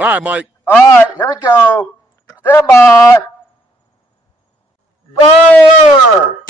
All right, Mike. All right, here we go. Stand by. Burr!